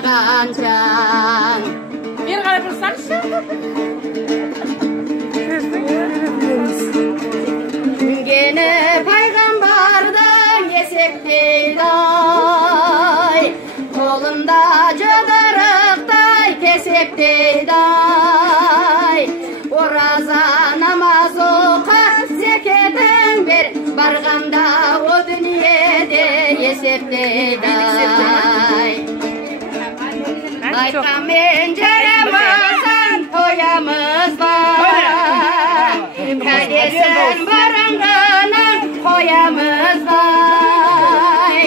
ұстағанша. Мен қарай тұрсаңызшы. Үнгені пайғамбардың есектейді, қолында жұдырықтай кесектейді. Ораза намаз оқы, зекетін бер, барғанда о дүниеде есептейді. Айтқанмен жарамазан тоямыз бар, кәдесін бұрынғынан қоямыз бар.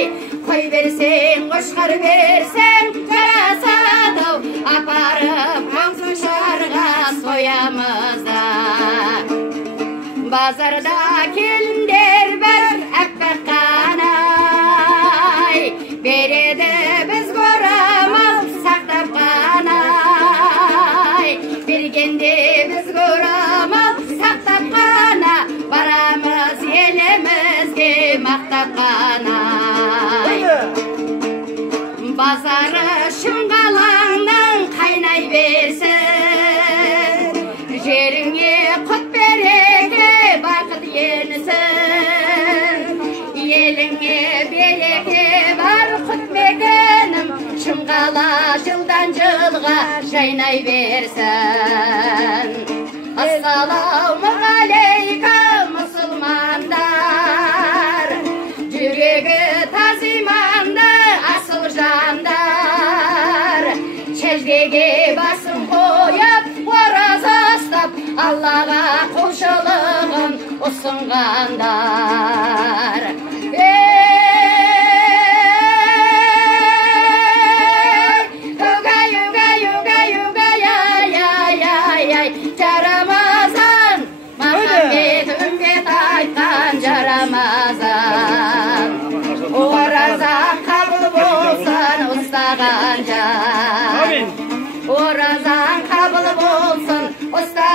Қой берсең, қошқар берсең, жарасады-ау, апарып аңсушарға соямыз да. Базарда келіндер бір әппақ қанай, береді біз көрамал сақтап қанай. Бергенде біз көрамал сақтап қана, барамыз елімізге мақтап қанай. Базары шымғалаңнан қайнай берсін, жеріңе құт береке бақыт енсін. Еліңе береке бар құт мекенім, шымғала жылдан жылға жайнай берсін. Ассалаумағалейкум мұсылмандар, жүрегі таз иманды асыл жандар. Сәждеге басын қойып, ораза ұстап, Аллаға құлшылығын ұсынғандар. Жарамазан, Махамбет үмбет айтқан жарамазан. Оразаң қабыл болсын ұстаған жан. Оразаң қабыл болсын ұстаған